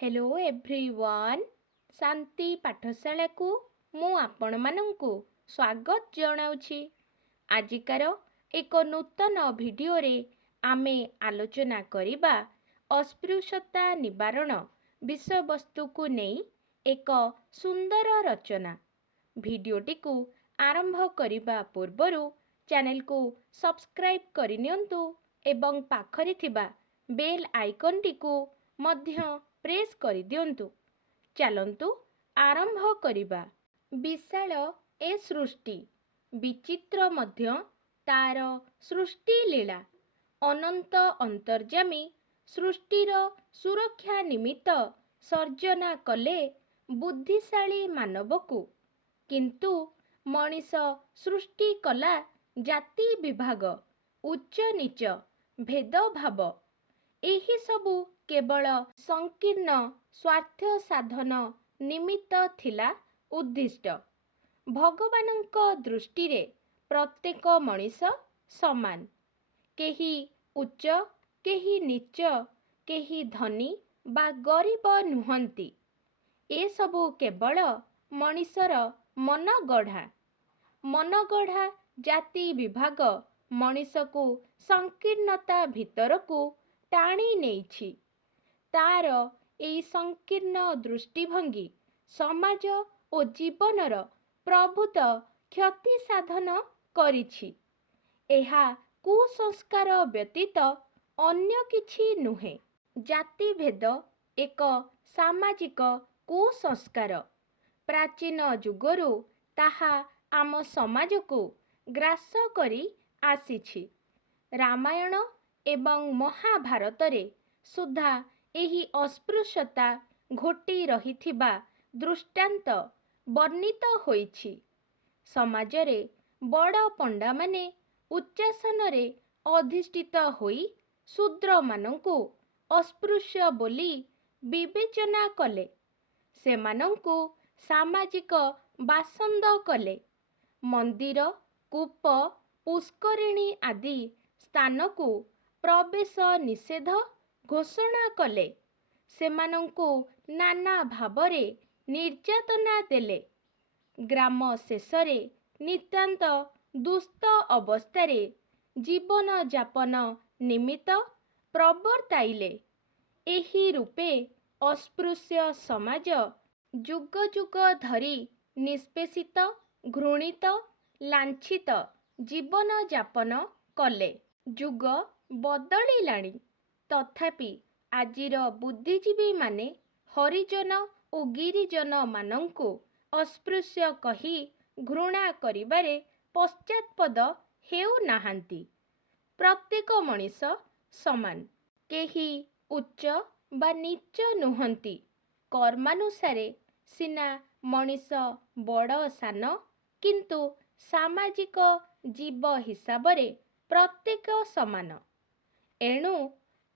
Hello everyone शांति पाठशाला को मु आपण मानंकु स्वागत जनाउछि। आजिकार एक नूतन वीडियो रे आमे आलोचना करिबा अस्पृश्यता निवारण विषय वस्तु को नहीं एक सुंदर रचना। वीडियोटी को आरंभ करिबा पूर्वरु चैनल को सब्सक्राइब करिनियंतु एवं पाखरे थिबा बेल आइकन टी को मध्य प्रेस करि दियंतु। चलंतु आरंभ करिबा। विशाल ए सृष्टि विचित्र मध्य तार सृष्टि लीला। अनंत अंतर्जामी सृष्टिर सुरक्षा निमित्त सर्जना कले बुद्धिशाली मानवकु, किंतु मनीष सृष्टि कला जाति विभाग उच्च नीच भेदभाव एही सबु केवल संकीर्ण स्वार्थ साधन निमित्त थिला उद्दिष्ट। भगवानंक दृष्टि रे प्रत्येक मनीष समान, केही उच्च केही नीच, केही धनी बा गरीब नुहंती। ए सबु केवल मनीषर मनगढ़ा जाति विभाग मनीष को संकीर्णता भितर को टाणी नेइछि। तार एई संकीर्ण दृष्टिभंगी समाज ओ जीवनर प्रभुत क्षति साधन करिछि। एहा कुसंस्कार व्यतीत अन्य किछि नुहे। जाति भेद एक सामाजिक कुसंस्कार। प्राचीन जुगरु ताहा आम समाज को ग्रास करी आसीछि। रामायण एवं महाभारत रे सुधा एही अस्पृश्यता घोटी रहिथिबा दृष्टांत वर्णित होइछि। समाजरे बड़ पंडा माने उच्चासन रे अधिष्ठित होई शूद्र मानंकु अस्पृश्य बोली विवेचना कले। सेमानंकु सामाजिक बासंद कले। मंदिर कूप पुष्करिणी आदि स्थान को प्रवेश निषेध घोषणा कले। सेमानंकु नाना भावरे निर्यातना देले। ग्राम शेषरे नितांत दुस्त अवस्थारे जीवन जापन निमित्त प्रवर्ताइले। एही रूपे अस्पृश्य समाज जुग जुग धरी निष्पेषित घृणित लांछित जीवन जापन कले। जुग बदलिलाणी, तथापि आजिर बुद्धिजीवी माने हरिजन और गिरिजन मानंकु अस्पृश्य कही घृणा करिबारे पश्चात्पद हेउ नाहांती। प्रत्येक मनीष समान, केही उच्च बा नीच नुहंती। कर्मानुसारे सिना मनीष बड़ सान, किंतु सामाजिक जीव हिसाब रे प्रत्येक समान। एणु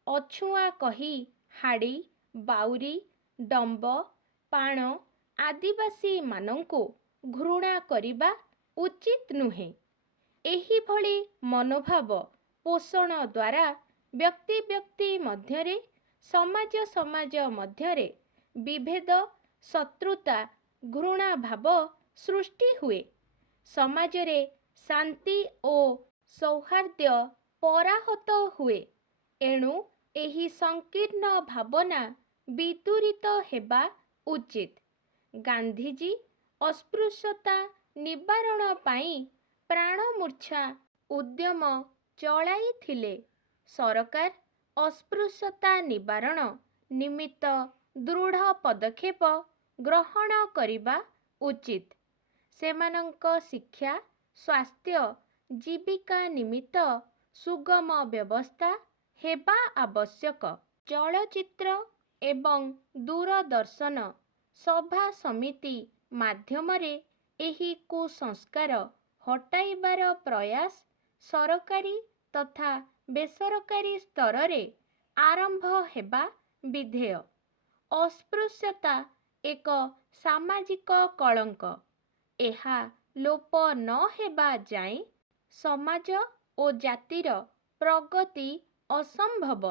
अछुआ कही हाड़ी बाउरी डंब पाण आदिवासी मानंकु घृणा करिबा उचित नुहे। एही भली मनोभाव पोषण द्वारा व्यक्ति व्यक्ति मध्यरे समाज समाज मध्यरे विभेद शत्रुता घृणा भाव सृष्टि हुए। समाजरे शांति और सौहार्द्य पराहत हुए। एणु एही संकीर्ण भावना विदूरित हेबा उचित। गांधीजी अस्पृश्यता निवारण पाई प्राणमूर्छा उद्यम चलाई थिले। सरकार अस्पृश्यता निवारण निमित्त दृढ़ पदक्षेप ग्रहण करिबा उचित। सेमानंक शिक्षा स्वास्थ्य जीविका निमित्त सुगम व्यवस्था हेबा आवश्यक। चलचित्र एवं दूरदर्शन सभा समिति माध्यमरे एही कुसंस्कार हटाइबार प्रयास सरकारी तथा बेसरकारी स्तर रे आरंभ हेबा विधेय। अस्पृश्यता एक सामाजिक कलंक। एहा लोप न हेबा जाए समाज ओ जातिर प्रगति असंभव।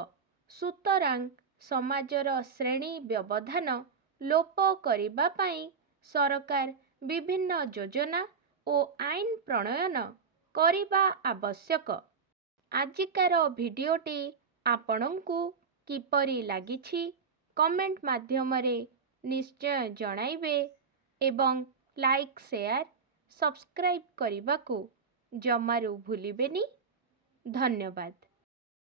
सुतरां ସମାଜର ଶ୍ରେଣୀ ବ୍ୟବଧାନ ଲୋପ କରିବା ପାଇଁ ସରକାର ବିଭିନ୍ନ ଯୋଜନା ଓ ଆଇନ ପ୍ରଣୟନ କରିବା ଆବଶ୍ୟକ। ଆଜିକାର ଭିଡ଼ିଓଟି ଆପଣଙ୍କୁ କିପରି ଲାଗିଛି କମେଣ୍ଟ ମାଧ୍ୟମରେ ନିଶ୍ଚୟ ଜଣାଇବେ ଏବଂ ଲାଇକ୍ ସେୟାର ସବସ୍କ୍ରାଇବ୍ କରିବାକୁ ଜମାରୁ ଭୁଲିବେନି। ଧନ୍ୟବାଦ।